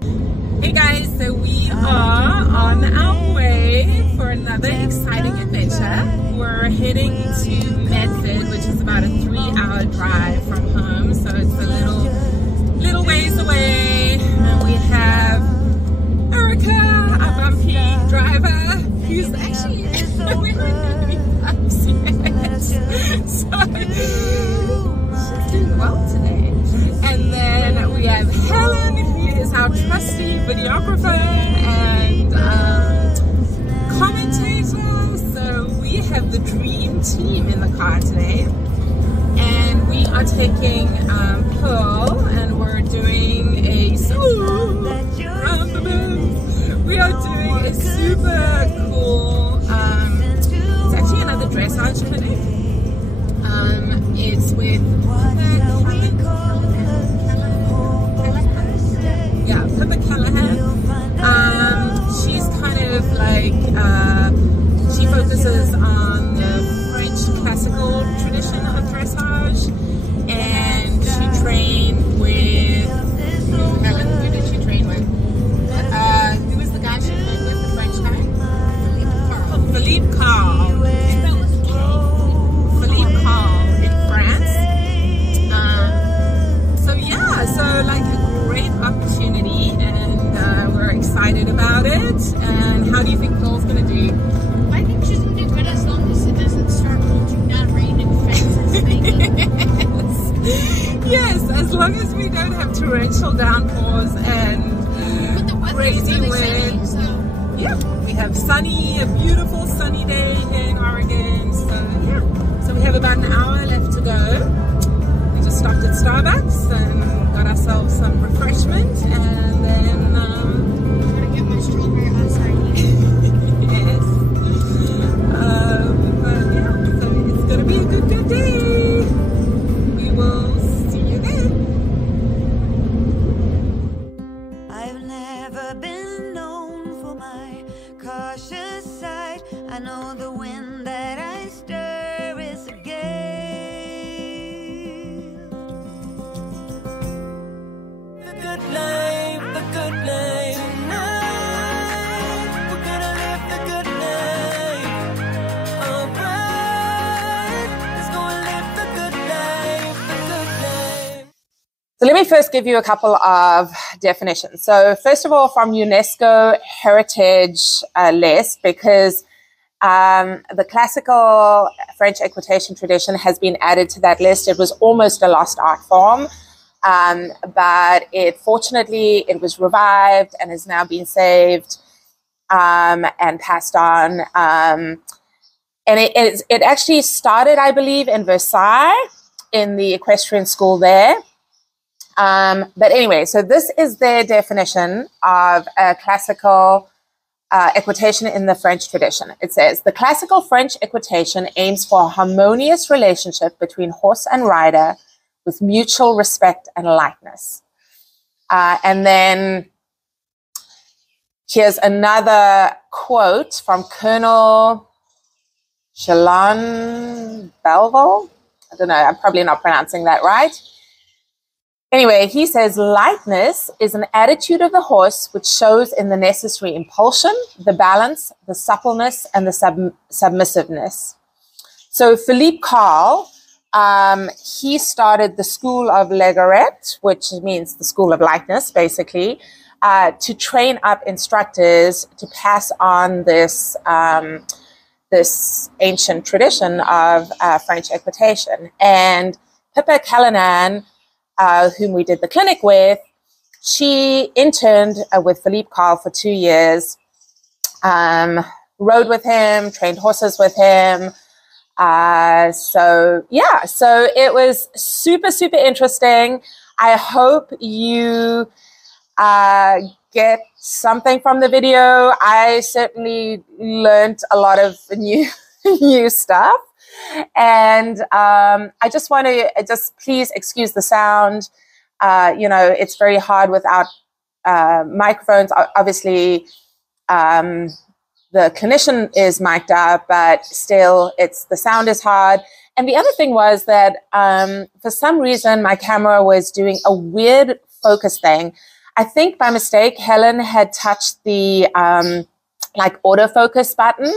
Hey guys, so we are on our way for another exciting adventure. We're heading to Medford, which is about a 3-hour drive from home, so it's a little ways away. And we have Erica, our bumpy driver, who's actually we haven't any bumps yet, so she's doing well today. And then we have Helen, who is our trusty videographer and commentator. So we have the dream team in the car today, and we are taking Pearl, and we're doing we are doing a super cool. It's actually another dressage clinic. It's with Pippa Callanan. She's kind of like, she focuses on the French classical tradition of dressage, and she trained with, Helen, who did she train with? Who was the guy she trained with, the French guy? Philippe Carl. Philippe Carl in France. So yeah, so like a great opportunity, and we're excited about it. And how do you think Pearl's going to do? I think she's going to do good as long as it doesn't start holding down rain and fences. Yes, as long as we don't have torrential downpours and crazy wind. So. Yeah, we have a beautiful sunny day here in Oregon. So yeah, so we have about an hour left to go. We just stopped at Starbucks and got ourselves some refreshment, and then I'm gonna get my strawberry outside. yes. But yeah, so it's gonna be a good day. We will see you then. I've never been known for my cautious side. I know the wind that I stir is a gale. The good life tonight. We're gonna live the good life. Alright, let's go and live the good life, the good life. So let me first give you a couple of definitions. So first of all, from UNESCO Heritage list, because the classical French equitation tradition has been added to that list. It was almost a lost art form, but fortunately it was revived and has now been saved and passed on. And it actually started, I believe, in Versailles in the equestrian school there. But anyway, so this is their definition of a classical equitation in the French tradition. It says, the classical French equitation aims for a harmonious relationship between horse and rider with mutual respect and lightness. And then here's another quote from Colonel Callanan. I don't know, I'm probably not pronouncing that right. Anyway, he says, lightness is an attitude of the horse which shows in the necessary impulsion, the balance, the suppleness, and the submissiveness. So Philippe Carl, he started the school of légèreté, which means the school of lightness, basically, to train up instructors to pass on this, this ancient tradition of French equitation. And Pippa Callanan, whom we did the clinic with, she interned with Philippe Carl for 2 years, rode with him, trained horses with him. So yeah, so it was super, super interesting. I hope you get something from the video. I certainly learned a lot of new stuff. And I just want to please excuse the sound. You know, it's very hard without microphones. Obviously, the clinician is mic'd up, but still, the sound is hard. And the other thing was that for some reason, my camera was doing a weird focus thing. I think by mistake, Helen had touched the like autofocus button.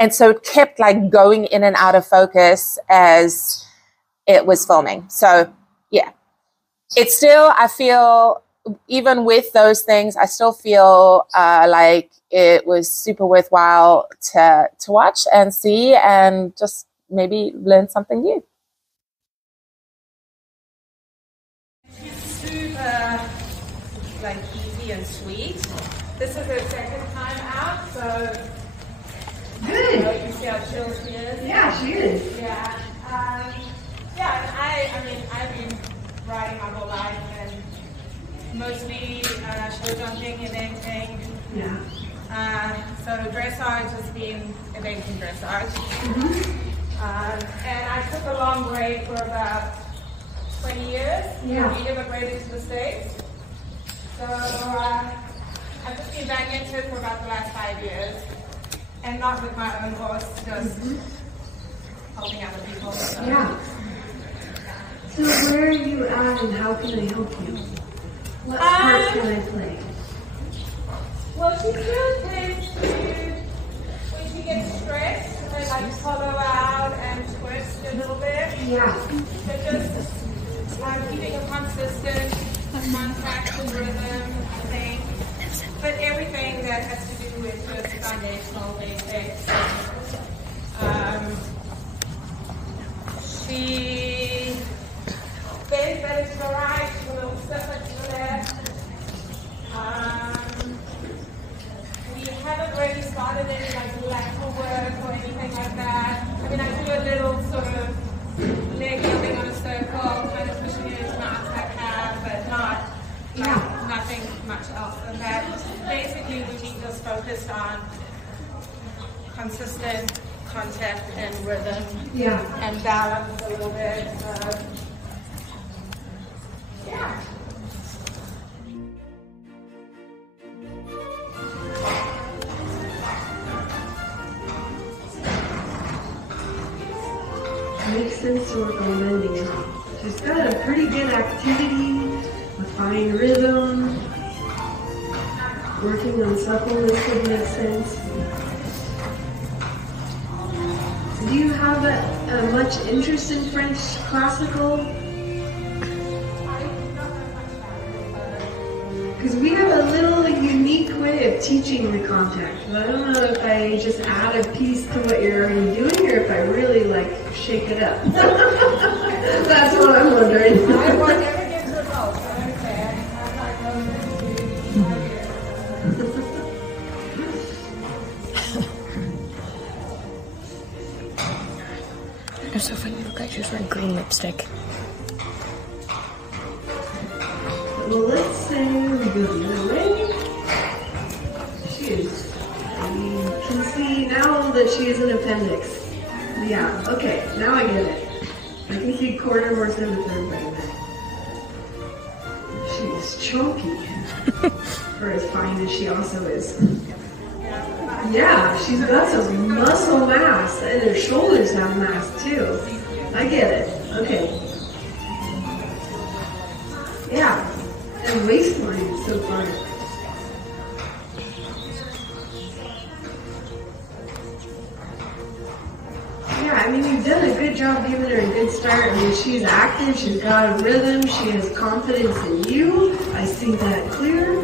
And so it kept like going in and out of focus as it was filming. So yeah, it's still, I feel, even with those things, I still feel like it was super worthwhile to watch and see and just maybe learn something new. Super like easy and sweet. This is her second time out, so good. You know, you see how chill she is. Yeah, she is. Yeah. Yeah, I mean, I've been riding my whole life and mostly show jumping, eventing. Yeah. So dressage has been eventing dressage. And I took a long break for about 20 years. Yeah. We immigrated to the States. So I've just been back into it for about the last 5 years. And not with my own horse, just helping other people. So. Yeah. So where are you at and how can I help you? What part can I play? Well, she still tends to, when she gets stressed, to like follow out and twist a little bit. Yeah. So just keeping a consistent contact and rhythm, I think. But everything that has to do with just foundational basics. She bends better to the right, she's a little stiffer to the left. We haven't really started any like lateral work or anything like that. I mean, I do a little sort of leg yielding on a circle, kind of pushing it into my outside calf, but not nothing much else than that. Basically, we just focused on consistent contact and rhythm, and balance a little bit. Yeah. Makes sense to work on bending. She's got a pretty good activity, a fine rhythm. Working on suppleness would make sense. Do you have a much interest in French classical? Because we have a little unique way of teaching the contact. I don't know if I just add a piece to what you're already doing or if I really like shake it up. That's what I'm wondering. It's so funny, look like she's wearing green lipstick. Well, let's say we go the other way. She is, you can see now that she is an appendix. Yeah, okay, now I get it. I can see quarter horse and a third right now. She is chunky. For as fine as she also is. Yeah, she's got some muscle mass, and her shoulders have mass too. I get it. Okay. Yeah, and waistline so far. Yeah, I mean, you've done a good job giving her a good start. I mean, she's active, she's got a rhythm, she has confidence in you. I see that clear.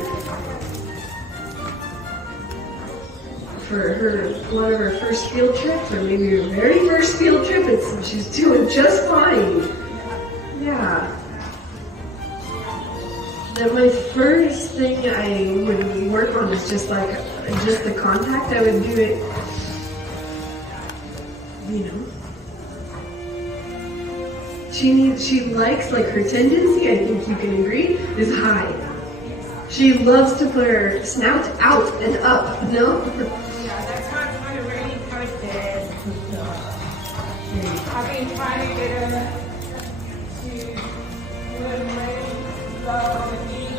For her, one of her first field trips, or maybe her very first field trip, she's doing just fine. Yeah. Then my first thing I would work on is just the contact. I would do it, you know. She likes, like, her tendency, I think you can agree, is high. She loves to put her snout out and up, no? I've been trying to get her to learn really slow and deep.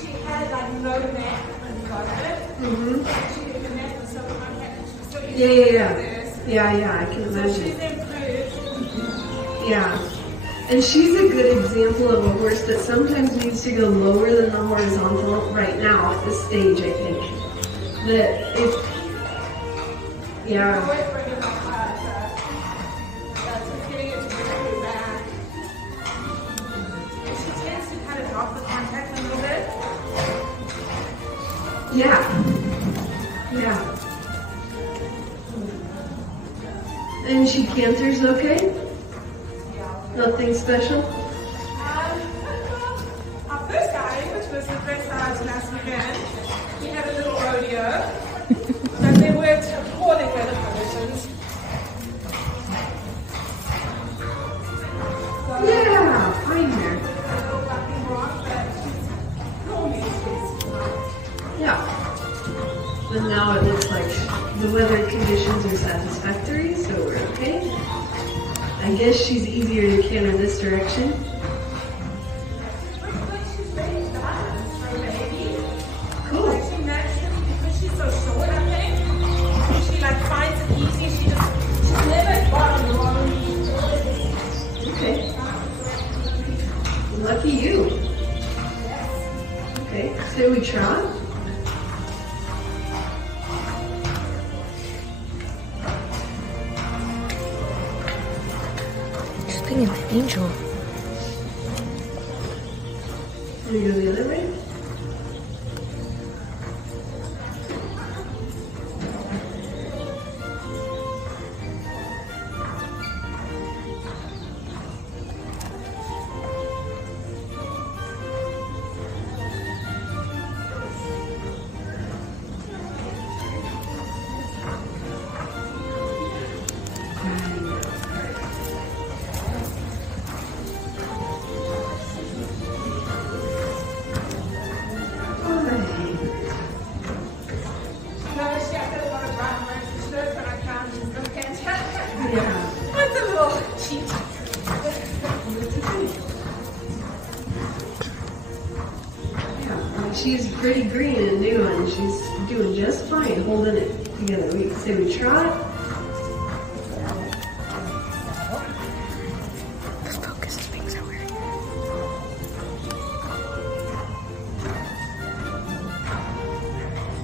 She had like no neck when we got it. She did the neck with some contact and she was still using Yeah, I can So imagine. she's improved. Yeah. And she's a good example of a horse that sometimes needs to go lower than the horizontal right now at this stage, I think. That if, yeah. Yeah. Yeah. And she canters okay? Nothing special? Our first outing, which was the dressage last weekend, we had a little rodeo, but they weren't appalling weather conditions. So, Yeah, fine there. a little nothing wrong, but normally it's Yeah. But now it looks like the weather conditions are satisfactory, so we're okay. I guess she's easier to canter this direction. Cool. She naturally, because she's so short, I think, she like finds it easy. She's never bottom wrong. Okay. Lucky you. Okay, so we trot. She's thinking an angel. We go the other way. She's pretty green and new, and she's doing just fine holding it together. We say we trot. The focus is being so weird.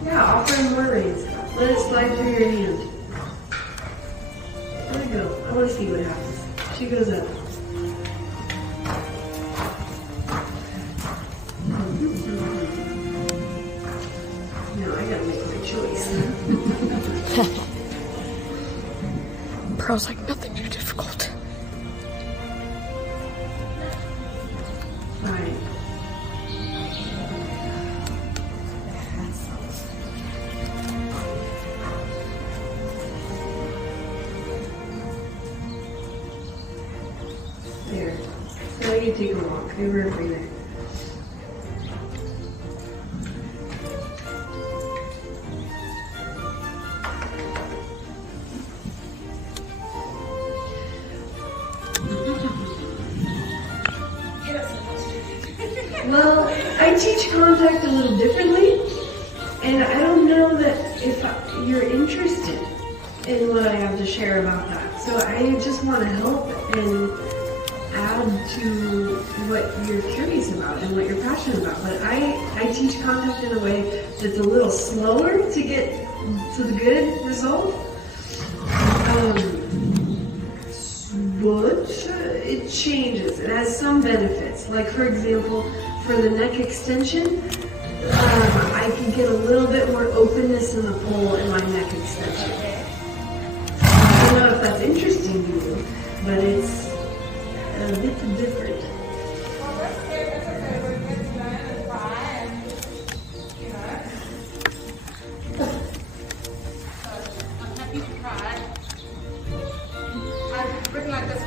Yeah, offer him more reins. Let it slide through your hand. Let it go. I want to see what happens. She goes up. Pearl's like, nothing too difficult. Right. There. Now you take a walk. Give her a breather. Well, I teach contact a little differently, and I don't know that if you're interested in what I have to share about that. So I just want to help and add to what you're curious about and what you're passionate about. But I teach contact in a way that's a little slower to get to the good result. But it changes. It has some benefits. Like, for example, for the neck extension, I can get a little bit more openness in the pole in my neck extension. I don't know if that's interesting to you, but it's a bit different. Well, that's good. That's okay. We're good to learn and try and, you know. So, I'm happy to try. I've written like this for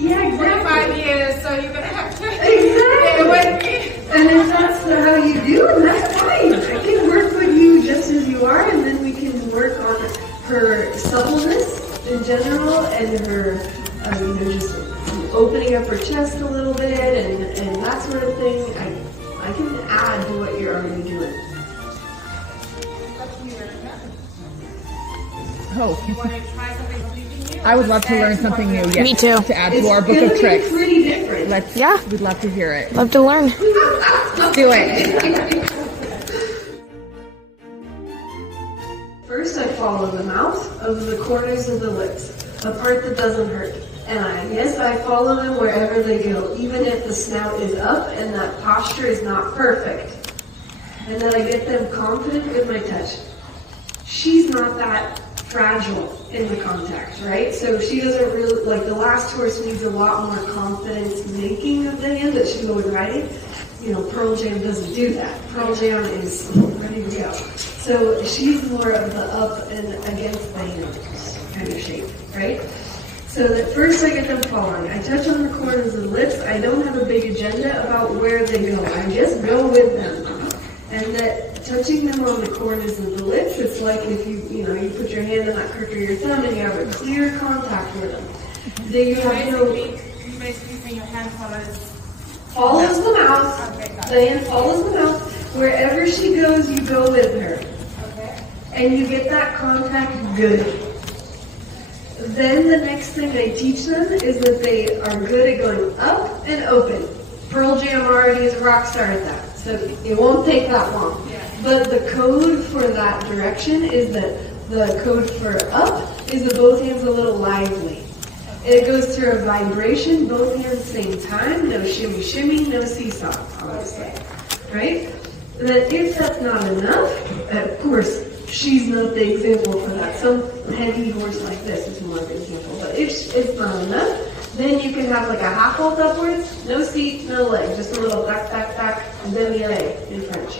Yeah, exactly. 25 years, so you're going to have to Exactly. bear with me. And if that's how you do, that's fine. I can work with you just as you are, and then we can work on her suppleness in general and her, just opening up her chest a little bit and that sort of thing. I can add to what you're already doing. Oh. You want to try something completely new? I would love to learn something new. Yes, Me too. To add to our book of tricks. Pretty different. We'd love to hear it. Love to learn. Let's do it. First, I follow the mouth of the corners of the lips, the part that doesn't hurt. And I follow them wherever they go, even if the snout is up and that posture is not perfect. And then I get them confident with my touch. She's not that fragile in the contact, right? So she doesn't really, like the last horse needs a lot more confidence making of the hand that she's always riding. Pearl Jam doesn't do that. Pearl Jam is ready to go. So she's more of the up and against the hand kind of shape, right? So that first I get them following. I touch on the corners of the lips. I don't have a big agenda about where they go. I just go with them. And that touching them on the corners of the lips, it's like if you put your hand on that crook of your thumb and you have a clear contact with them. Then you have You basically say your hand follows the mouth. The hand follows the mouth. Wherever she goes, you go with her. Okay. And you get that contact good. Then the next thing I teach them is that they are good at going up and open. Pearl Jam already is a rock star at that, so it won't take that long. Yeah. But the code for that direction is that the code for up is that both hands a little lively. It goes through a vibration, both hands same time, no shimmy shimmy, no seesaw, obviously, right? That if that's not enough, of course, she's not the example for that. Some heavy horse like this is more of an example, but if it's not enough, then you can have like a half vault upwards, no seat, no leg, just a little back, back, back, demi-leg in French,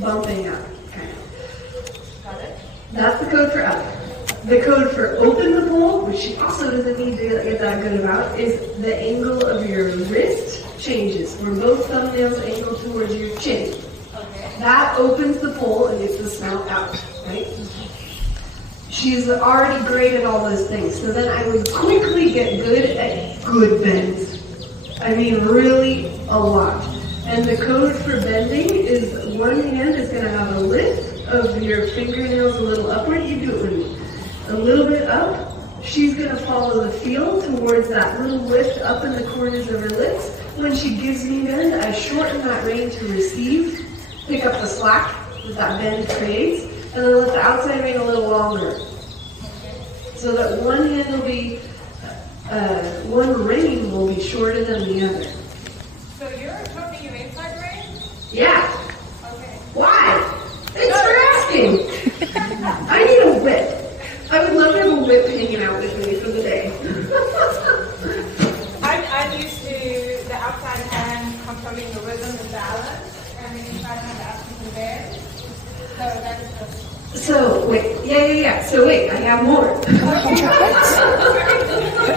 bumping up, kind of. Got it? That's the code for up. The code for open the pole, which she also doesn't need to get that good about, is the angle of your wrist changes, where both thumbnails angle towards your chin. Okay. That opens the pole and gets the snout out, right? She's already great at all those things. So then I would quickly get good at good bends. I mean, really a lot. And the code for bending is one hand is going to have a lift of your fingernails a little upward. You do it with me. A little bit up. She's going to follow the feel towards that little lift up in the corners of her lips. When she gives me bend, I shorten that rein to receive, pick up the slack that bend creates, and then let the outside rein a little longer. So that one hand will be, one rein will be shorter than the other. So you're shortening your inside rein? Yeah. Okay. Why? Thanks for asking. I need a whip. I would love to have a whip hanging out with me for the day. I'm used to the outside hand controlling the rhythm and balance, and the inside hand asking to bend. So that's just... So, wait. Yeah. So, wait, I have more.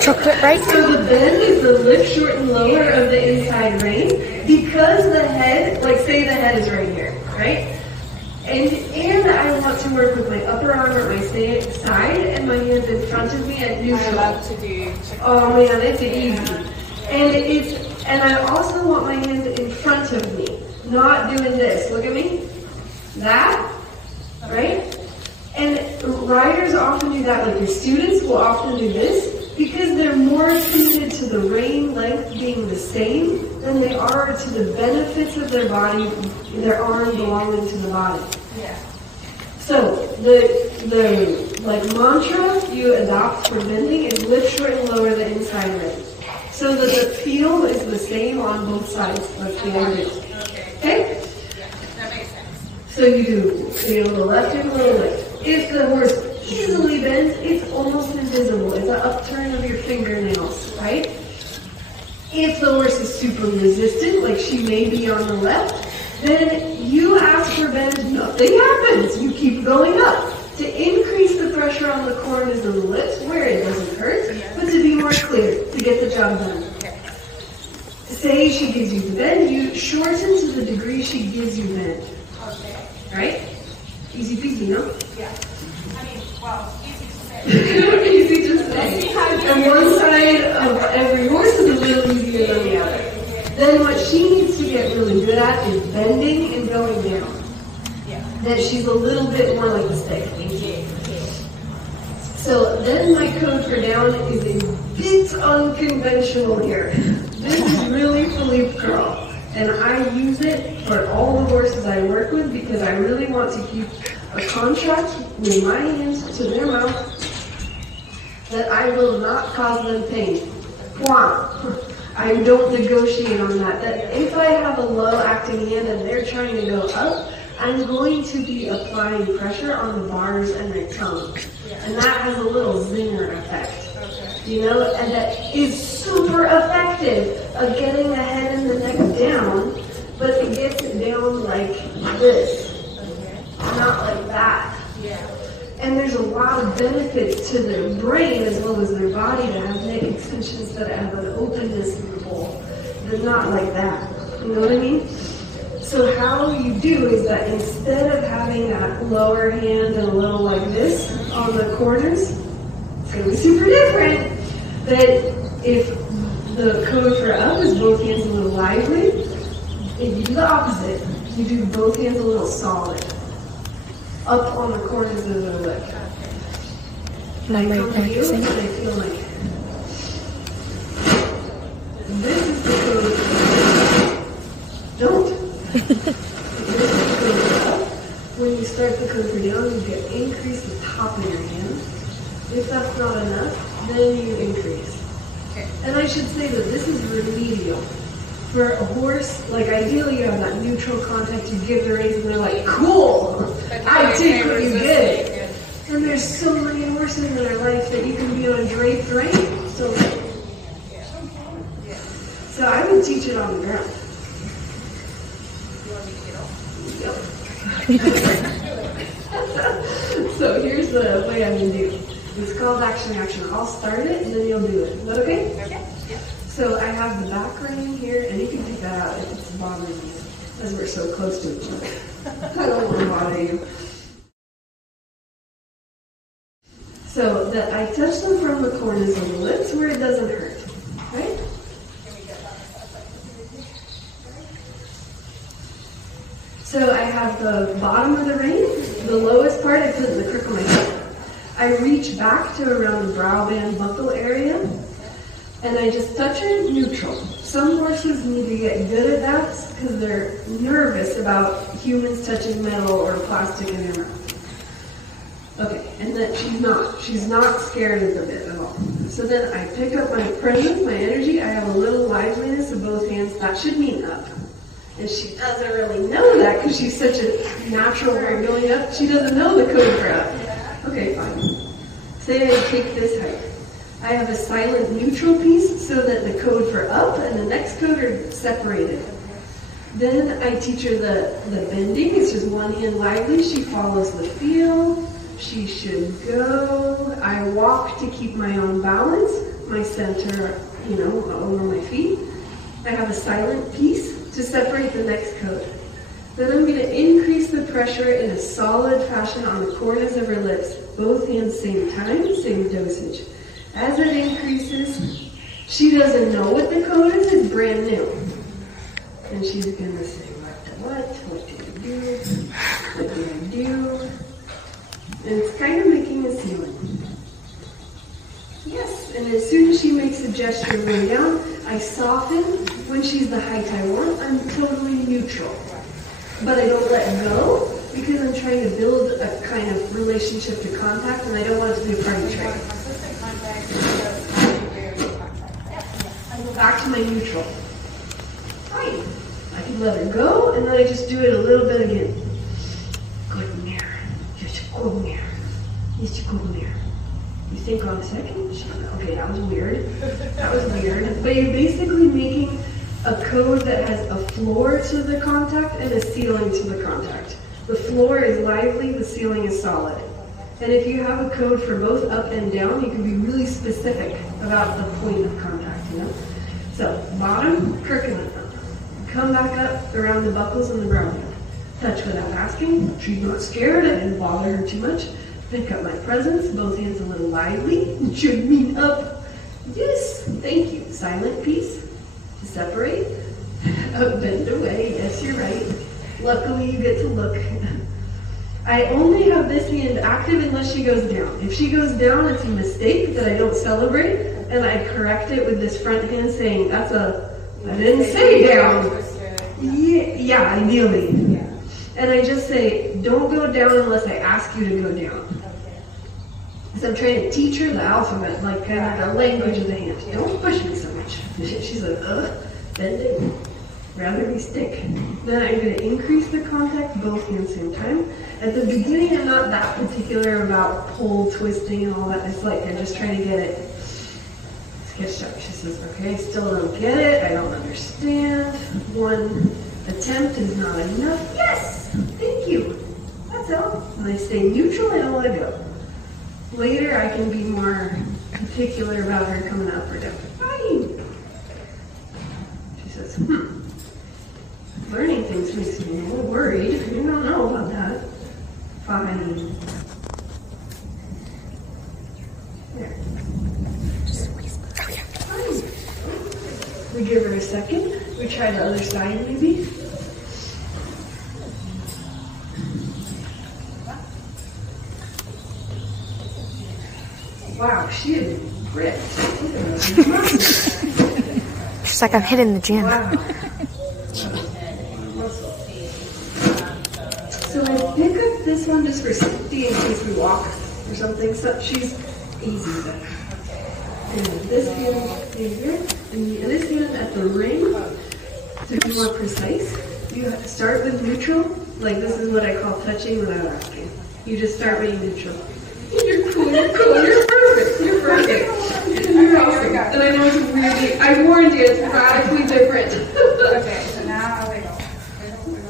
Chocolate, right? So the bend is the lift, short, and lower of the inside rein. Because the head, like say the head is right here, right? And I want to work with my upper arm at my side and my hands in front of me at neutral. I love to do... Oh man, it's easy. And I also want my hands in front of me, not doing this. Look at me. That, right? And riders often do that, like your students will often do this, because they're more committed to the rein length being the same than they are to the benefits of their body, their arm belonging to the body. Yeah. So the like mantra you adopt for bending is lift, short, and lower the inside rein, so that the feel is the same on both sides. That's the idea. Okay? Yeah, that makes sense. So you do a little left and a little right. If the horse easily bends, it's almost invisible. It's an upturn of your fingernails, right? If the horse is super resistant, like she may be on the left, then you ask for bend, nothing happens. You keep going up to increase the pressure on the corners of the lips where it doesn't hurt, but to be more clear, to get the job done. Say she gives you the bend, you shorten to the degree she gives you bend. Okay. Right? Easy peasy, no? Yeah. I mean, well, easy to say. Easy to say. And one side of every horse is a little easier than the other. Then what she needs to get really good at is bending and going down. Yeah. That she's a little bit more like a stick. So then my code for down is a bit unconventional here. This is really Philippe curl. And I use it for all the horses I work with because I really want to keep a contract with my hands to their mouth that I will not cause them pain. I don't negotiate on that. That if I have a low acting hand and they're trying to go up, I'm going to be applying pressure on the bars and their tongue. And that has a little zinger effect. You know, and that is super effective of getting the head and the neck down, but it gets it down like this, not like that. And there's a lot of benefits to their brain as well as their body to have neck extensions that have an openness in the bowl. They're not like that. You know what I mean? So how you do is that instead of having that lower hand and a little like this on the corners, it's going to be super different. That if the code for up is both hands a little lively, if you do the opposite, you do both hands a little solid. Up on the corners of the lip. I come to you and I feel like this is the code. Don't. This is the code for up. When you start the code for down, you get increase the top of your hand. If that's not enough, then you increase. And I should say that this is remedial. For a horse, like ideally you have that neutral contact, you give the reins and they're like, cool, I take what you get. And there's so many horses in our life that you can be on a draped rein. So I would teach it on the ground. Yep. So here's the way I'm going to do. It's called action. I'll start it and then you'll do it. Is that okay? Okay. So I have the back rein here, and you can take that out if it's bothering you, as we're so close to each other. I don't want to bother you. So that I touch them from the corners of the lips where it doesn't hurt, right? So I have the bottom of the rein, the lowest part I put in the crook of my head. I reach back to around the brow band buckle area, and I just touch it neutral. Some horses need to get good at that because they're nervous about humans touching metal or plastic in their mouth. Okay, and then she's not scared of the bit at all. So then I pick up my presence, my energy, I have a little liveliness of both hands, that should mean up. And she doesn't really know that because she's such a natural way going up, she doesn't know the code for up. Okay, fine. Say I take this height. I have a silent neutral piece so that the code for up and the next code are separated. Then I teach her the bending. It's just one hand lively. She follows the feel. She should go. I walk to keep my own balance, my center, over my feet. I have a silent piece to separate the next code. Then I'm going to increase the pressure in a solid fashion on the corners of her lips. Both hands same time, same dosage. As it increases, she doesn't know what the code is, it's brand new. And she's going to say, what do you do? What do I do? And it's kind of making a ceiling. Yes, and as soon as she makes a gesture going down, I soften. When she's the height I want, I'm totally neutral. But I don't let go because I'm trying to build a kind of relationship to contact, and I don't want it to be a party trick. I go back to my neutral. Fine. I can let her go, and then I just do it a little bit again. Good mirror. Just good mirror. Just good mirror. You think on a second? Okay, that was weird. That was weird. But you're basically making a code that has a floor to the contact and a ceiling to the contact. The floor is lively, the ceiling is solid. And if you have a code for both up and down, you can be really specific about the point of contact, So, bottom, crook in the front. Come back up around the buckles and the brow band. Touch without asking. She's not scared, I didn't bother her too much. Pick up my presence, both hands a little lively. It should mean up. Yes, thank you. Silent piece. To separate. Bend away. Yes, you're right. Luckily, you get to look. I only have this hand active unless she goes down. If she goes down, it's a mistake that I don't celebrate, and I correct it with this front hand saying, I didn't say down. Yeah, ideally. And I just say, don't go down unless I ask you to go down. Because I'm trying to teach her the alphabet, like kind of the language of the hand. Don't push me so much. She's like, bending. Rather be stick. Then I'm going to increase the contact both hands same time. At the beginning, I'm not that particular about pull, twisting, and all that. It's like I'm just trying to get it sketched up. She says, okay, I still don't get it. I don't understand. One attempt is not enough. Yes! Thank you. That's all. And I stay neutral. I don't let it go. Later, I can be more particular about her coming up or down. Fine. She says, learning things makes me a little worried. You don't know about that. Fine. There. Fine. We give her a second. We try the other side maybe. Wow, she is ripped. She's like, I'm hitting the gym. Wow. So I pick up this one just for safety in case we walk or something. So she's easy then. And this hand here, and this hand at the ring, to be more precise, you have to start with neutral. Like this is what I call touching without asking. You just start being neutral. You're cool, you're cool, you're perfect, you're perfect. You're awesome. And I know it's really, I warned you, it's radically different. Okay, so now I go.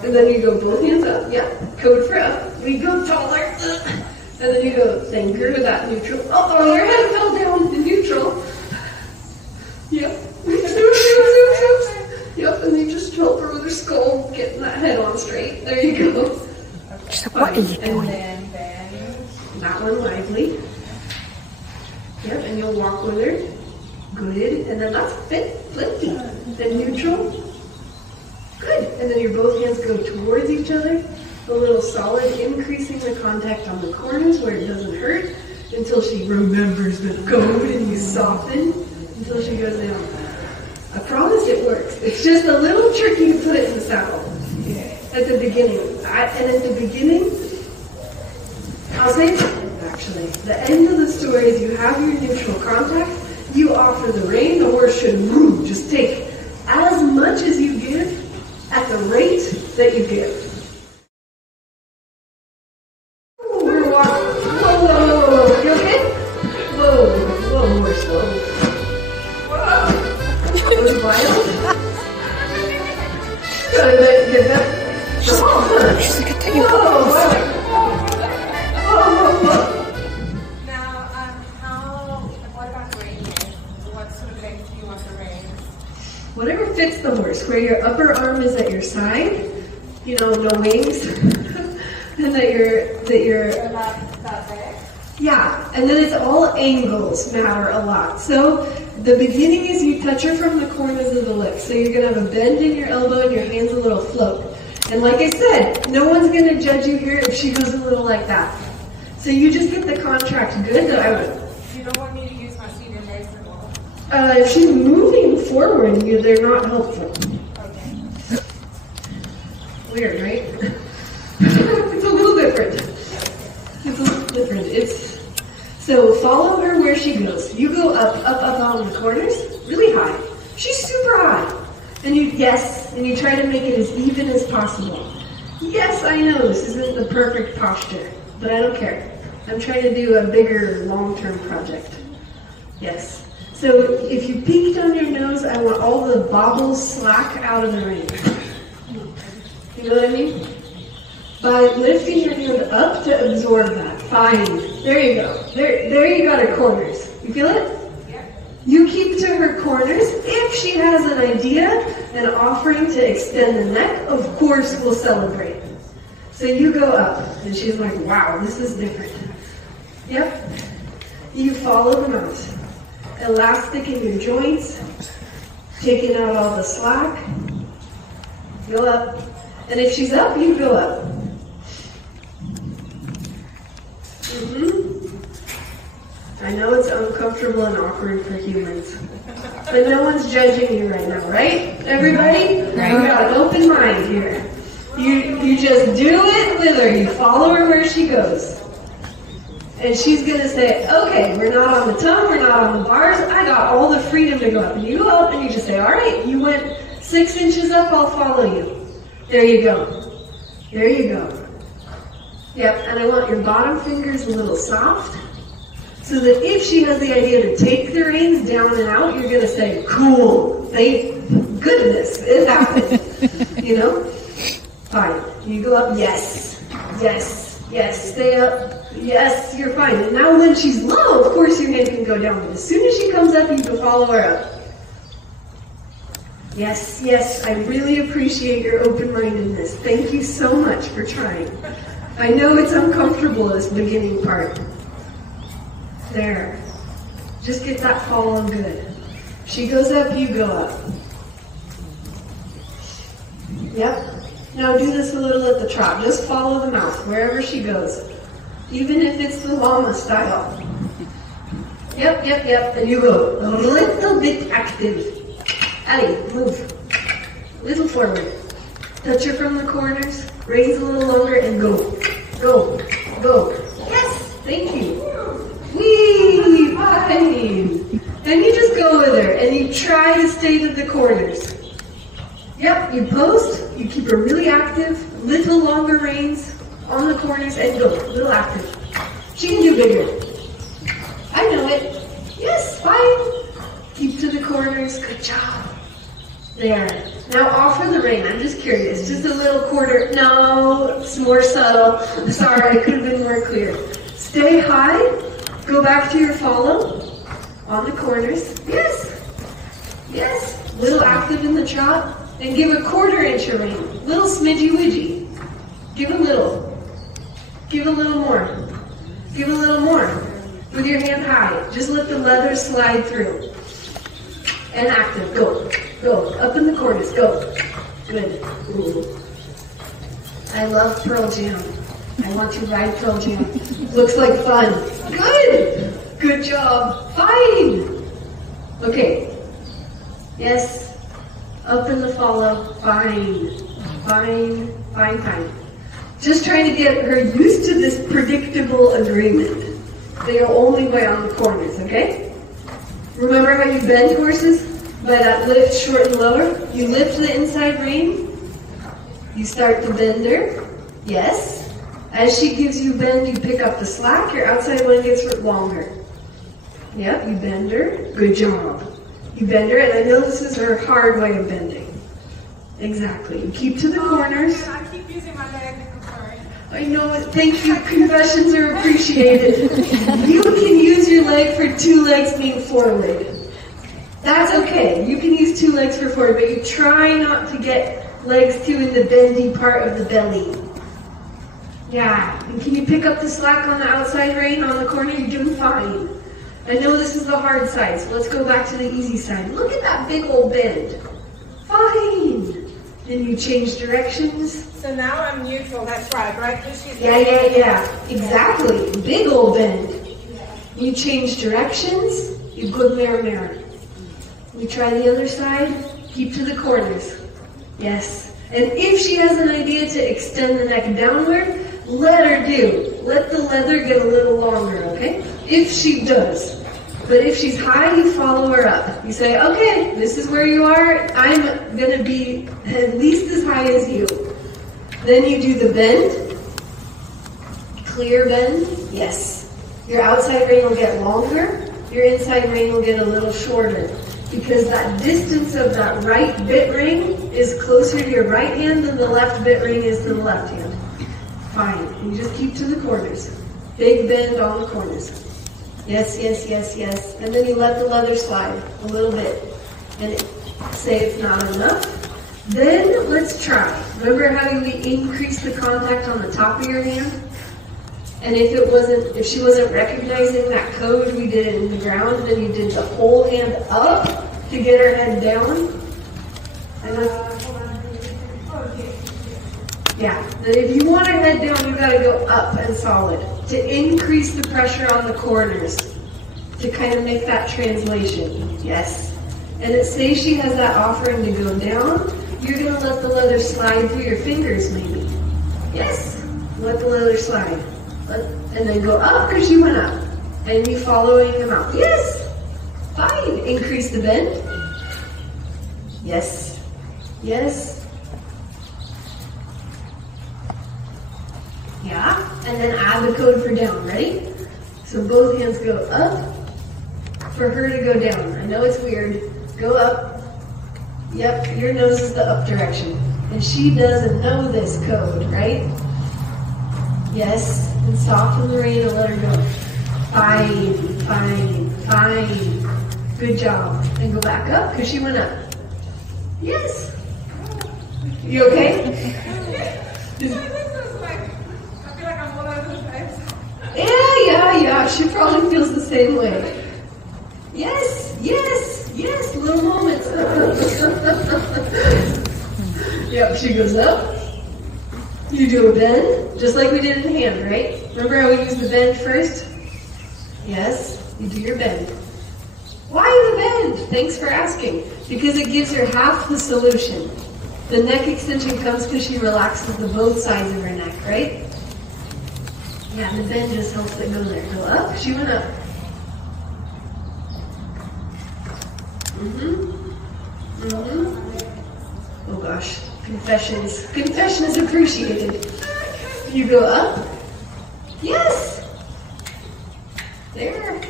And then you go both hands up, yeah, code for up. We go taller, and then you go thinker with that neutral. Oh, your head fell down in neutral. Yep. Yep, and you just help her with her skull, getting that head on straight. There you go. She's like, what are you doing? And then that one lively. Yep, and you'll walk with her. Good. And then that's flippy. Then neutral. Good. And then your both hands go towards each other. A little solid, increasing the contact on the corners where it doesn't hurt until she remembers the code and you soften until she goes down. I promise it works. It's just a little tricky to put it in the saddle at the beginning. And at the beginning, I'll say actually, the end of the story is you have your neutral contact, you offer the rein, the horse should move. Just take as much as you give at the rate that you give. Ooh, we're walking. Whoa. You okay? Whoa, horse, whoa. That was wild. Gotta get that. She's like, I tell you Whoa. What about range? What sort of length do you want the reins? Whatever fits the horse, where your upper arm is at your side, you know, no wings, and that you're That big? yeah, and then it's all angles matter a lot. So the beginning is you touch her from the corners of the lips. So you're gonna have a bend in your elbow and your hands a little float. And like I said, no one's gonna judge you here if she goes a little like that. So you just get the contract good that I would. You don't want me to use my feet and legs at all? If she's moving forward, they're not helpful. Okay. Weird, right? It's a little different. It's a little different. So follow her where she goes. You go up on the corners, really high. She's super high. And you try to make it as even as possible. Yes, I know this isn't the perfect posture, but I don't care. I'm trying to do a bigger long-term project. Yes. So if you peeked on your nose, I want all the bobbles slack out of the rein. You know what I mean? By lifting your hand up to absorb that. Fine. There you go. There you got her corners. You feel it? Yeah. You keep to her corners. If she has an idea, an offering to extend the neck, of course we'll celebrate. So you go up, and she's like, wow, this is different. Yep. You follow them out. Elastic in your joints, taking out all the slack. Go up. And if she's up, you go up. I know it's uncomfortable and awkward for humans, but no one's judging you right now, right? Everybody? You got an open mind here. You just do it with her. You follow her where she goes. And she's going to say, okay, we're not on the tongue, we're not on the bars. I got all the freedom to go up. And you go up and you just say, all right, you went 6 inches up, I'll follow you. There you go. There you go. Yep, and I want your bottom fingers a little soft, so that if she has the idea to take the reins down and out, you're going to say, cool, thank goodness, it happened. You know? Fine. You go up, yes, yes, yes, stay up. Yes, you're fine. And now when she's low, of course your hand can go down. But as soon as she comes up, you can follow her up. Yes, yes, I really appreciate your open-mindedness. Thank you so much for trying. I know it's uncomfortable, this beginning part. There. Just get that follow good. She goes up, you go up. Yep. Now do this a little at the trot. Just follow the mouth, wherever she goes. Even if it's the llama style. Yep, yep, yep. And you go a little bit active. Allez, move. Little forward. Touch her from the corners. Raise a little longer and go. Go. Go. Yes, thank you. Whee! Fine. And you just go with her and you try to stay to the corners. Yep, you post. You keep her really active. Little longer reins on the corners and go, a little active. She can do bigger. I know it. Yes, fine. Keep to the corners. Good job. There. Now offer the rein. I'm just curious. Just a little quarter. No, it's more subtle. Sorry, I could have been more clear. Stay high. Go back to your follow. On the corners. Yes. Yes. Little active in the trot. And give a 1/4 inch of rein. Little smidgy widgy. Give a little. Give a little more. Give a little more. With your hand high. Just let the leather slide through. And active. Go. Go. Up in the corners. Go. Good. Ooh. I love Pearl Jam. I want to ride Pearl Jam. Looks like fun. Good. Good job. Fine. Okay. Yes. Up in the follow. Fine. Fine. Fine. Fine. Just trying to get her used to this predictable agreement. They are only way on the corners, okay? Remember how you bend horses? By that lift, short and lower? You lift the inside rein. You start to bend her. Yes. As she gives you bend, you pick up the slack. Your outside one gets longer. Yep, you bend her. Good job. You bend her, and I know this is her hard way of bending. Exactly. You keep to the corners. I keep using my leg. I know it. Thank you. Confessions are appreciated. You can use your leg for 2 legs being forward. That's okay. You can use 2 legs for forward, but you try not to get legs too in the bendy part of the belly. Yeah. And can you pick up the slack on the outside rein on the corner? You're doing fine. I know this is the hard side, so let's go back to the easy side. Look at that big old bend. Fine. Then you change directions. So now I'm neutral, that's right? Yeah. Exactly. Big old bend. You change directions. You go mirror. You try the other side. Keep to the corners. Yes. And if she has an idea to extend the neck downward, let her do. Let the leather get a little longer, okay? If she does. But if she's high, you follow her up. You say, okay, this is where you are. I'm going to be at least as high as you. Then you do the bend. Clear bend. Yes. Your outside rein will get longer. Your inside rein will get a little shorter. Because that distance of that right bit ring is closer to your right hand than the left bit ring is to the left hand. Fine. You just keep to the corners. Big bend on the corners. Yes. And then you let the leather slide a little bit. And say it's not enough. Then let's try. Remember how we increased the contact on the top of your hand? And if she wasn't recognizing that code, we did it in the ground, then you did the whole hand up to get her head down. And Yeah, then if you want her head down, you gotta go up and solid to increase the pressure on the corners to kind of make that translation. Yes. And it says she has that offering to go down. You're gonna let the leather slide through your fingers, maybe. Yes. Let the leather slide. And then go up because she went up. And you following them out. Yes. Fine. Increase the bend. Yes. Yes. Yeah, and then add the code for down. Ready? So both hands go up for her to go down. I know it's weird. Go up. Yep, your nose is the up direction. And she doesn't know this code, right? Yes, and soften the rein and let her go. Fine, fine, fine. Good job. And go back up because she went up. Yes. You okay? Yeah. She probably feels the same way. Yes. Little moments. Yep, she goes up. You do a bend, just like we did in hand, right? Remember how we used the bend first? Yes, you do your bend. Why the bend? Thanks for asking. Because it gives her half the solution. The neck extension comes because she relaxes the both sides of her neck, right? Yeah, the bend just helps it go there. Go up. She went up. Oh gosh. Confessions. Confession is appreciated. You go up. Yes. There.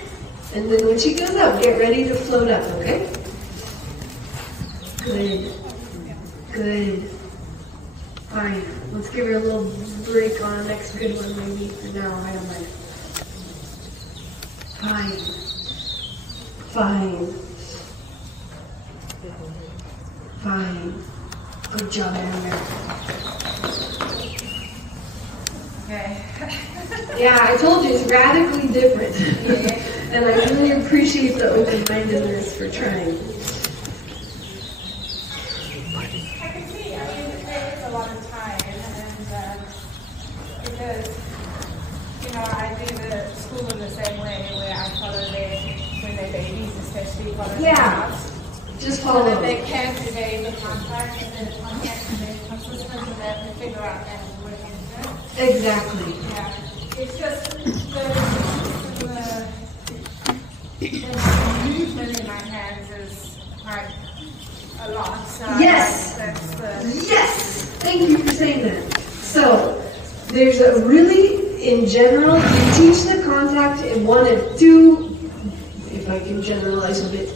And then when she goes up, get ready to float up, okay? Good. Fine. Let's give her a little break on the next good one, maybe. For now, I don't mind. Fine. Good job, Amber. Okay. Yeah, I told you it's radically different. And I really appreciate the open-mindedness for trying. I can see, it takes a lot of time, and because, I do the school in the same way, where I follow when they're babies, especially follow them out. Just So follow. that they can evade the contact, and then the contact, and they're consistent, and then they figure out that it's working good. Exactly. Yeah. It's just the movement in my hands is quite a lot. So Yes. Yes. Thank you for saying that. So, there's a really, in general, you teach the contact in one of two, if I can generalize a bit,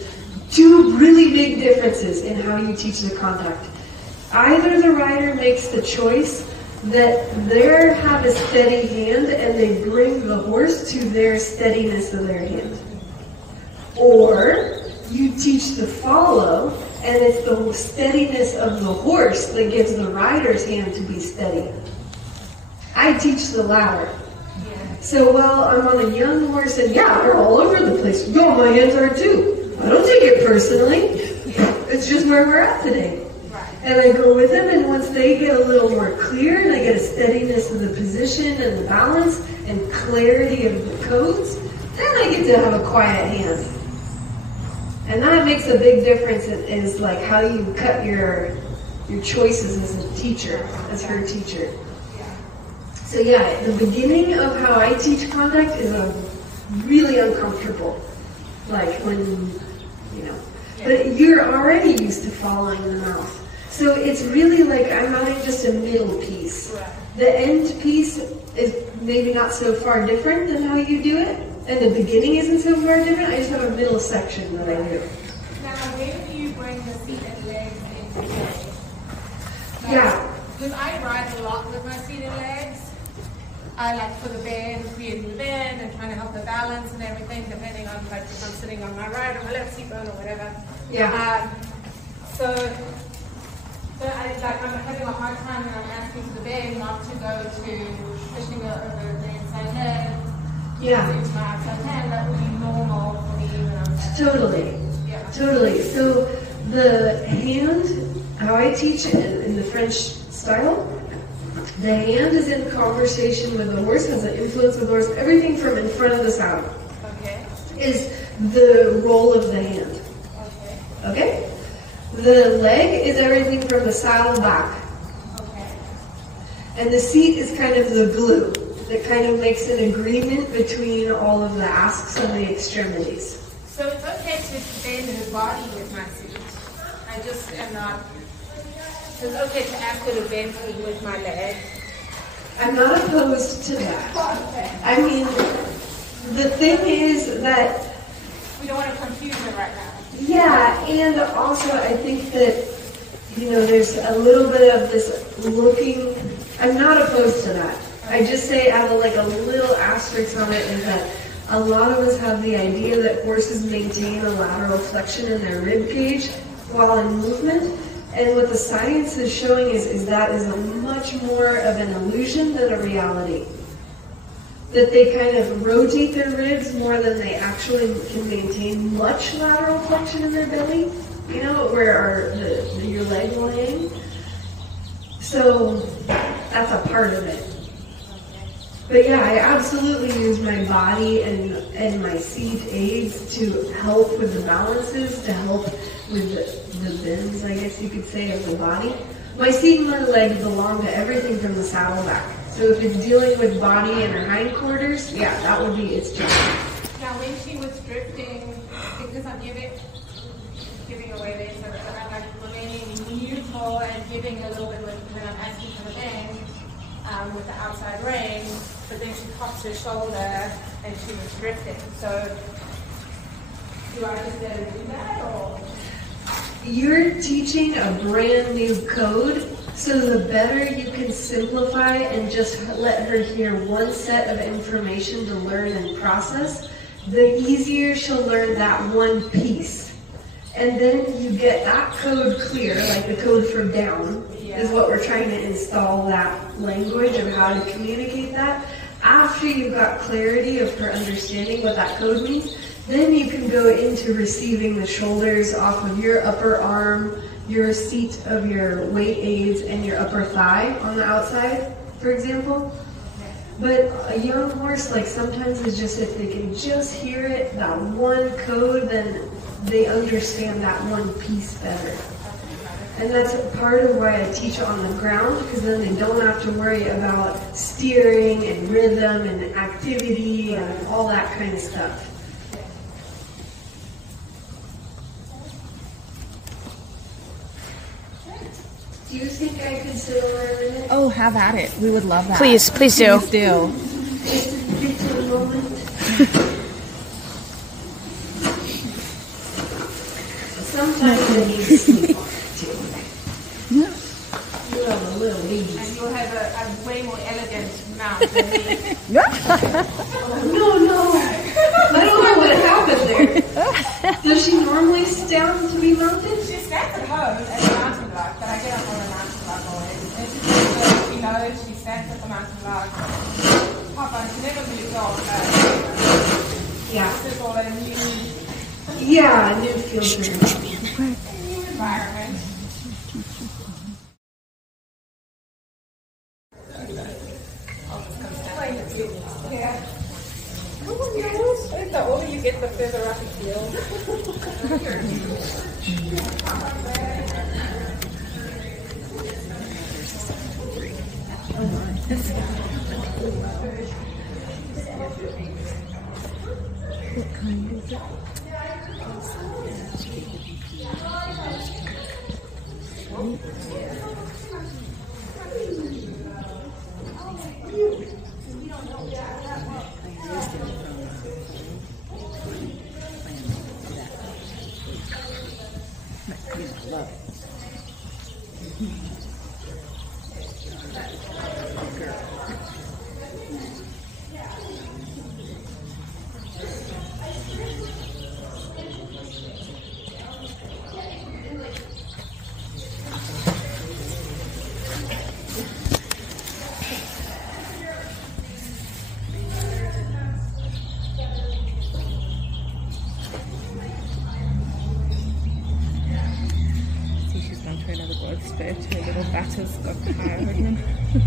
two really big differences in how you teach the contact. Either the rider makes the choice that they have a steady hand and they bring the horse to their steadiness of their hand. Or you teach the follow, and it's the steadiness of the horse that gives the rider's hand to be steady. I teach the latter. So while I'm on a young horse, and they're all over the place. No, my hands are too. I don't take it personally. It's just where we're at today. And I go with them, and once they get a little more clear, and I get a steadiness of the position and the balance and clarity of the codes, then I get to have a quiet hand. And that makes a big difference is like how you cut your choices as a teacher, as her teacher. So the beginning of how I teach contact is really uncomfortable. Like when, but you're already used to following the mouth. So it's really like I'm having just a middle piece. The end piece is maybe not so far different than how you do it, and the beginning isn't so far different. I just have a middle section that I do. Now, where do you bring the seat and legs into play? Because I ride a lot with my seat and legs. I like for the bend, creating the bend, and trying to help the balance and everything, depending on if I'm sitting on my right or my left seat bone or whatever. I'm having a hard time when I'm asking for the bend not to go to pushing over the inside leg. Into my outside hand. That would be normal for me when I'm Totally. So the hand, how I teach it in the French style, The hand is in conversation with the horse, has an influence with the horse. Everything from in front of the saddle is the role of the hand. Okay? The leg is everything from the saddle back. And the seat is kind of the glue that kind of makes an agreement between all of the asks and the extremities. So it's okay to bend the body with my seat. I just am not. So it's okay to ask her to bend me with my leg. I'm not opposed to that. I mean, the thing is that We don't want to confuse her right now. yeah, and also I think that, you know, there's a little bit of this looking, I'm not opposed to that. I just say add a little asterisk on it is that a lot of us have the idea that horses maintain a lateral flexion in their rib cage while in movement. And what the science is showing is that is a much more of an illusion than a reality. That they kind of rotate their ribs more than they actually can maintain much lateral flexion in their belly. You know, where your leg will hang. So that's a part of it. But yeah, I absolutely use my body and my seat aids to help with the balances, to help with the bends, I guess you could say, of the body. My seat and my leg belong to everything from the saddle back. So if it's dealing with body and her hindquarters, yeah, that would be its job. Now when she was drifting, because I'm giving away this, so I'm like remaining neutral and giving a little bit when I'm asking for the bend with the outside rein, but then she pops her shoulder and she was drifting. So do I just let her do that or? You're teaching a brand new code, so the better you can simplify and just let her hear one set of information to learn and process, the easier she'll learn that one piece. And then you get that code clear, like the code for down, is what we're trying to install, that language of how to communicate that. After you've got clarity of her understanding what that code means, then you can go into receiving the shoulders off of your upper arm, your seat of your weight aids, and your upper thigh on the outside, for example. But a young horse, like sometimes is just, if they can just hear it, that one code, then they understand that one piece better. And that's part of why I teach on the ground, because then they don't have to worry about steering and rhythm and activity and all that kind of stuff. Do you think I could sit over a minute? Oh, have at it. We would love that. Please do. Please do. Just get to a moment. Sometimes I need to sleep on it too. You have a little baby. And you'll have a way more elegant mount than me. No. I don't know what happened there. Does she normally stand to be mounted? She stands at home at the mountain block, but I get up on the mountain block always. And she knows she stands at the mountain block. Papa, she never moves off. Yeah. This is all a new Yeah, a new filter. environment. Yeah. Oh, yes. The older you get, the further up it feels. See, she's gone to another growth spurt. Her little batter's got tired. Look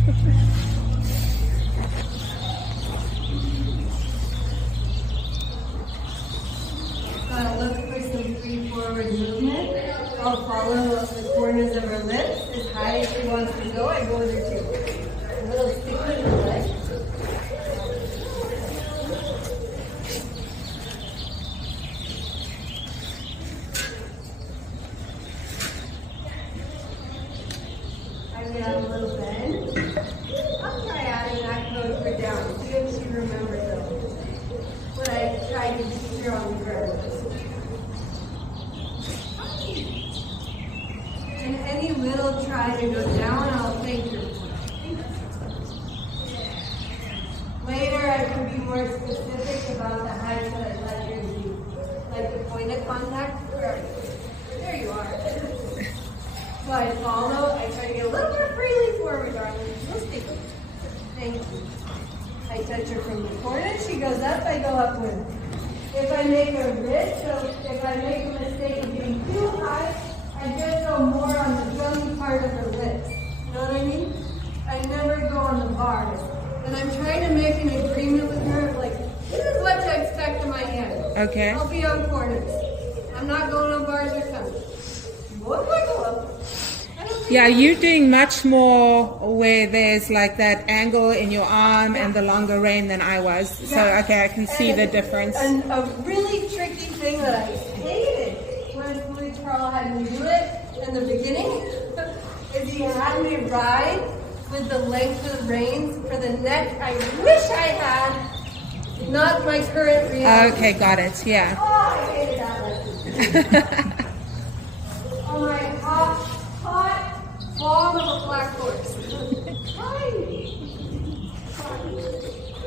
for some free forward movement. I'll follow the corners of her lips as high as she wants to go. I go with her too. A little stick with her leg. I'm gonna have a little bend. I'll try adding that code for down. See if she remembers what I tried to teach her on the ground. And any little try to go down, I'll thank her for. Later, I can be more specific about the height that I'd like her to do. Like the point of contact. There you are. So I follow. I try to get a little more freely forward, darling. No sticking. Thank you. I touch her from the corner. She goes up. I go up with her. If I make a wrist, so if I make a mistake of being too high, I just go more on the gummy part of her lips. You know what I mean? I never go on the bars. And I'm trying to make an agreement with her, like, this is what to expect in my hand. Okay. I'll be on corners. I'm not going on bars or something. What if I go up? Yeah, you're doing much more where there's like that angle in your arm and the longer rein than I was. So, okay, I can see the difference. And a really tricky thing that I hated when Carl had me do it in the beginning is he had me ride with the length of the reins for the neck. I wish I had, not my current reality. Okay, got it, yeah. Oh, I hated that lesson. Oh, my hot bomb of a black horse.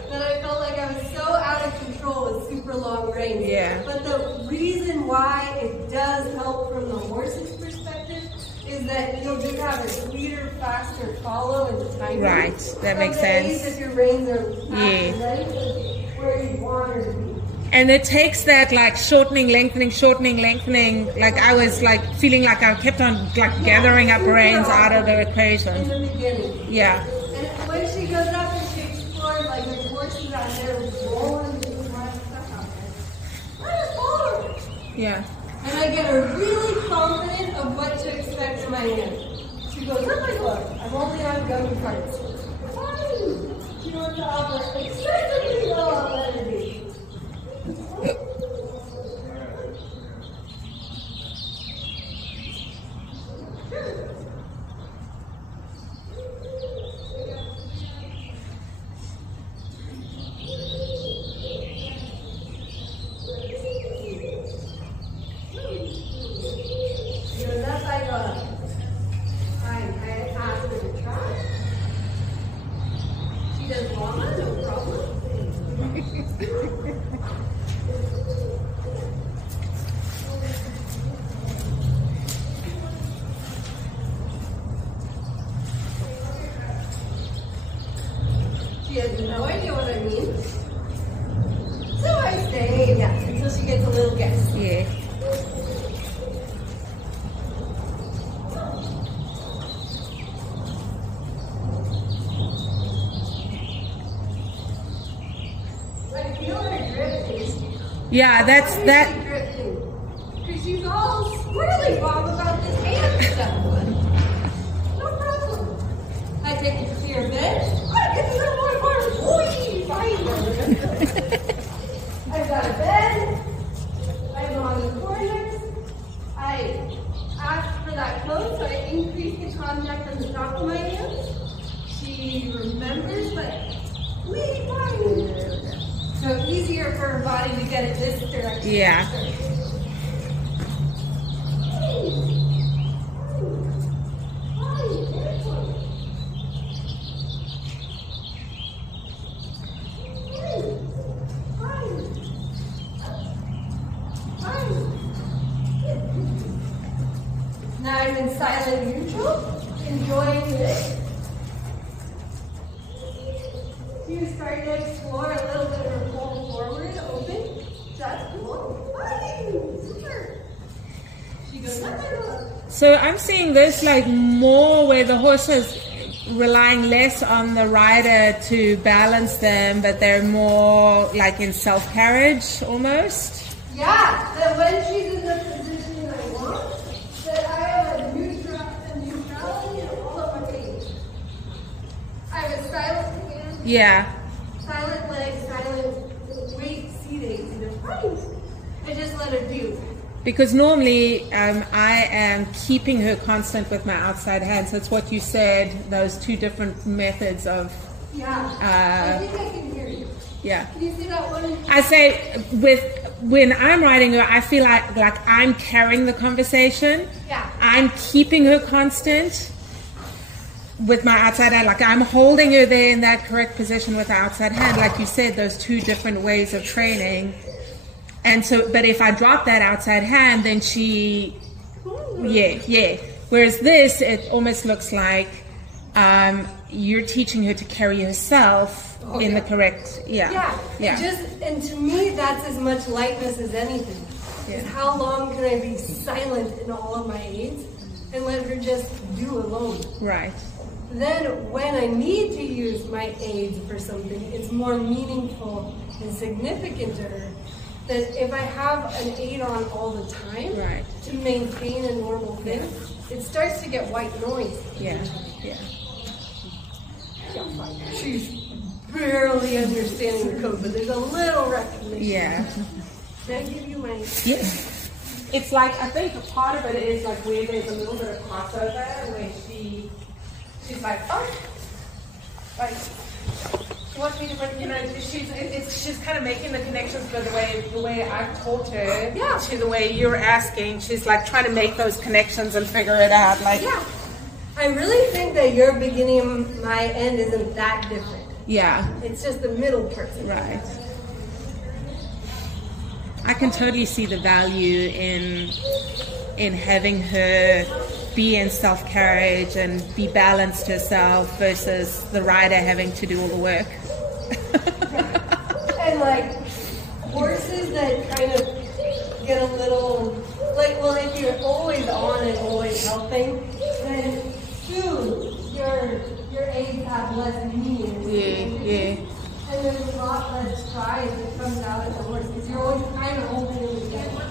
Then I felt like I was so out of control with super long reins. Yeah. But the reason why it does help from the horse's perspective is that you'll just have a sweeter, faster follow in the timing. Right, that makes sense. If your reins are Yeah. length, where you want her to be. And it takes that like shortening, lengthening. Like I was like feeling like I kept on like gathering up reins out of the equation. In the beginning. Yeah. And when she goes up and she explores, like there's horses out there rolling, doing a lot of stuff out there. I just follow her. Yeah. And I get her really confident of what to expect in my hand. She goes, oh my God, I'm only on gummy parts. Fine. She wants to offer excessively low energy. She has no idea what I mean. So I stay, yeah, until she gets a little guess. Yeah. I feel her drifting. Yeah, that's that. Because she's all swirly Bob about this hand stuff. No problem. I take it to your bed. I get to know my heart. I've got a bed. I'm on the corners. I asked for that code, so I increased the contact on the top of my hands. She remembers, but really fine. So easier for her body to get it this direction. Yeah. Now I'm in silent neutral, enjoying this. You start to explore a little bit of her pull forward, open, shut, pull. Super. She goes up and up. So I'm seeing this like more where the horse has relying less on the rider to balance them, but they're more like in self-carriage almost? Yeah, that when she's in the position I want, that I have a neutrality in all of my feet. I have a silent hand, Yeah. silent leg, silent weight seating in the front. I just let her do. Because normally I am keeping her constant with my outside hand. So it's what you said, those two different methods of... Yeah, I think I can hear you. Yeah. Can you see that one? I say when I'm riding her, I feel like I'm carrying the conversation. Yeah. I'm keeping her constant with my outside hand. Like I'm holding her there in that correct position with the outside hand. Like you said, those two different ways of training. And so, but if I drop that outside hand, then she, yeah. Whereas this, it almost looks like you're teaching her to carry herself in the correct, Yeah. And to me, that's as much lightness as anything. Is how long can I be silent in all of my aids and let her just do alone? Right. Then when I need to use my aids for something, it's more meaningful and significant to her than if I have an aid on all the time to maintain a normal thing. It starts to get white noise. Yeah. She's barely understanding the code, but there's a little recognition. Yeah. Can I give you my... Yeah. It's like, I think a part of it is like where there's a little bit of crossover, where she's like, oh, like, she wants me to, you know, she's kind of making the connections, but the way I've taught her, to the way you're asking, she's like trying to make those connections and figure it out. Like, I really think that your beginning, my end isn't that different. Yeah. It's just the middle person. Right. I can totally see the value in having her be in self-carriage and be balanced herself versus the rider having to do all the work. And like horses that kind of get a little like, well, if you're always on and always helping, then soon your aids have less meaning. Yeah. And there's a lot less pride that comes out of the horse because you're always kind of holding them together.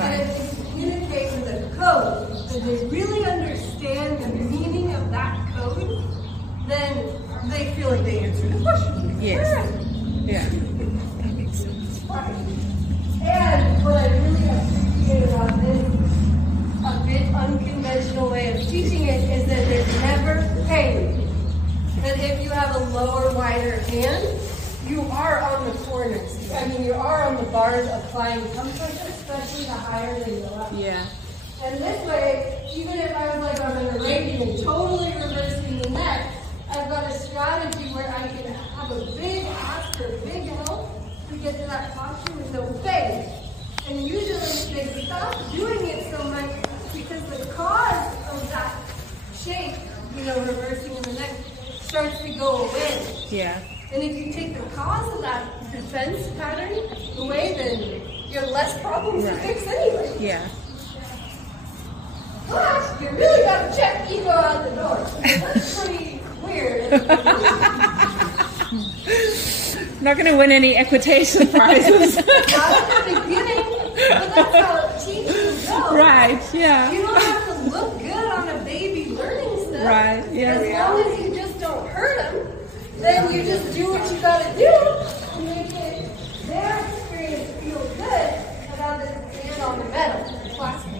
And if they communicate with a code, that they really understand the meaning of that code, then they feel like they answered the question. Yes. Yeah. That makes sense. And what I really appreciate about this, a bit unconventional way of teaching it, is that there's never pain. That if you have a lower, wider hand, you are on the corners. I mean, you are on the bars applying comfort, especially the higher they go up. Yeah. And this way, even if I was like on an Arabian and totally reversing the neck, I've got a strategy where I can have a big ask or a big help to get to that posture with no faith. And usually they stop doing it so much because the cause of that shape, you know, reversing in the neck, starts to go away. Yeah. And if you take the cause of that defense pattern away, then you have less problems to fix anyway. Yeah. But you really got to check ego out the door. That's pretty weird. Not going to win any equitation prizes. Not at the beginning, but that's how teaching goes. Right, yeah. You don't have to look good on a baby learning stuff. Right, yeah. As long as you just don't hurt them, then you just do what you got to do to make it, their experience feel good about the hand on the metal. Classic.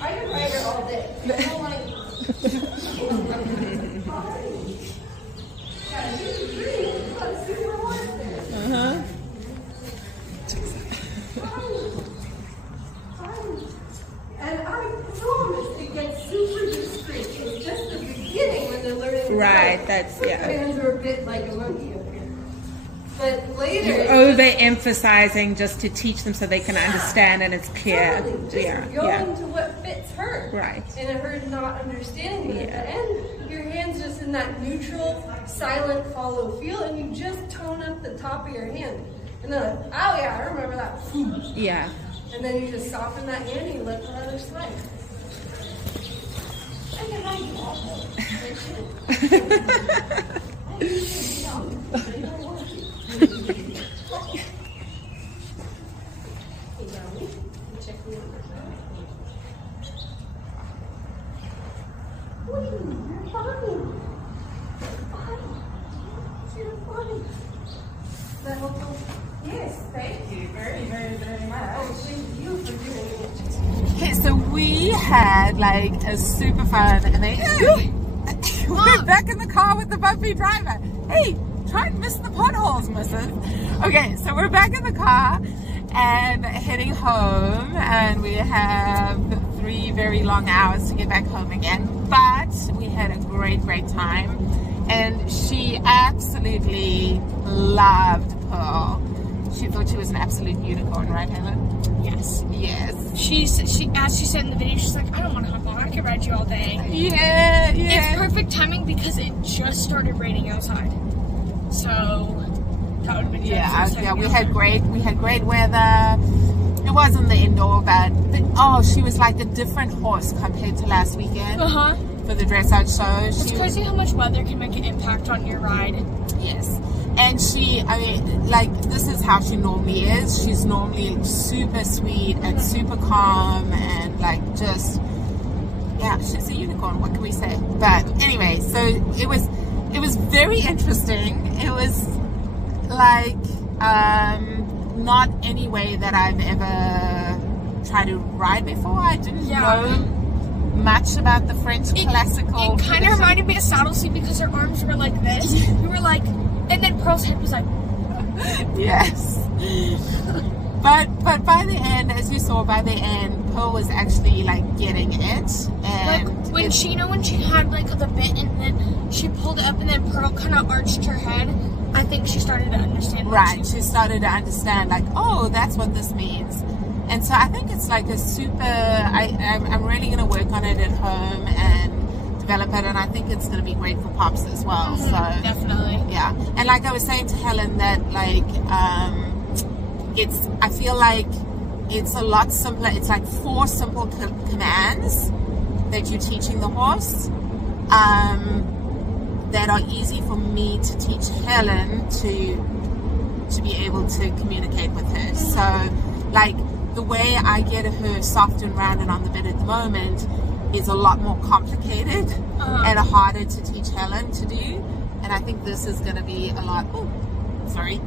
I can write her all day. I don't like And I promise it gets super discreet. It's just the beginning when they're learning. Right, that's, My yeah. hands are a bit like a monkey up here. But later... You're overemphasizing just to teach them so they can understand and it's clear. Totally. Just Yeah. going to what fits her. Right. And her not understanding. But at the end, your hand's just in that neutral, silent follow feel, and you just tone up the top of your hand. And they're like, oh yeah, I remember that. Yeah. And then you just soften that hand and you let the leather slide. Yes, thank you very, very, very much. Thank you for doing it. Okay, so we had like a super fun and we're back in the car with the bumpy driver. Hey, try and miss the potholes, missus. Okay, so we're back in the car and heading home, and we have 3 very long hours to get back home again. But we had a great, great time, and she absolutely loved Pearl. She thought she was an absolute unicorn, right, Helen? Yes. Yes. She as she said in the video, she's like, I don't want to hop on. I can ride you all day. Yeah, yeah. It's perfect timing because it just started raining outside. So that would have been good. Yeah, we had great weather. It wasn't the indoor, but she was like a different horse compared to last weekend for the dressage show. It's crazy how much weather can make an impact on your ride. Yes. And this is how she normally is. She's normally super sweet and super calm and she's a unicorn. What can we say? But anyway, so it was very interesting. It was like not any way that I've ever tried to ride before. I didn't know much about the French classical. It kind of reminded me of saddle seat because her arms were like this. We were like, and then Pearl's head was like, yes. But by the end, as you saw, by the end, Pearl was actually like getting it. And like when she had like the bit and then she pulled it up and then Pearl kind of arched her head. I think she started to understand. Right, she started to understand like, oh, that's what this means. And so I think it's like a super. I'm really going to work on it at home and develop it, and I think it's going to be great for pops as well. So definitely, yeah. And like I was saying to Helen, that like I feel like it's a lot simpler. It's like 4 simple commands that you're teaching the horse that are easy for me to teach Helen to be able to communicate with her. So like the way I get her soft and rounded on the bit at the moment is a lot more complicated and harder to teach Helen to do. And I think this is going to be a lot. Oh, sorry,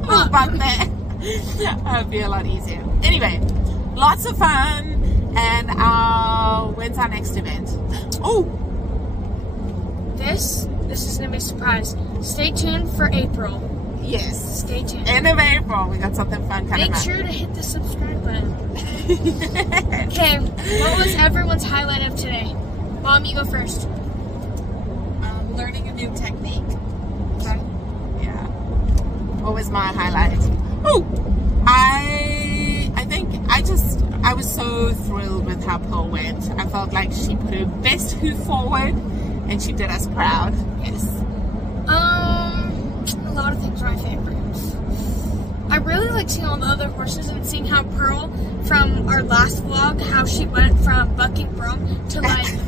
little bump there. It'll be a lot easier. Anyway, lots of fun. And when's our next event? Oh, this is gonna be a surprise. Stay tuned for April. Yes. Stay tuned. End of April, we got something fun coming up. Make sure to hit the subscribe button. Okay, what was everyone's highlight of today? Mom, you go first. Learning a new technique. Okay. Yeah. What was my highlight? Oh, I think I was so thrilled with how Pearl went. I felt like she put her best hoof forward and she did us proud. Yes. A lot of things are my favorites. I really like seeing all the other horses and seeing how Pearl, from our last vlog, how she went from bucking Brum to like,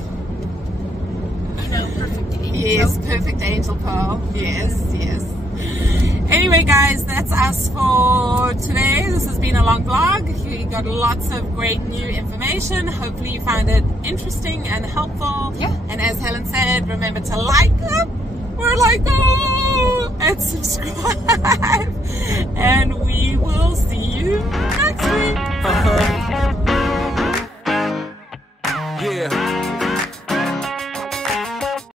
perfect angel. Yes, perfect angel Pearl. Yes, yes. Anyway, guys, that's us for today. This has been a long vlog. We got lots of great new information. Hopefully you found it interesting and helpful. Yeah. And as Helen said, remember to like and subscribe. And we will see you next week.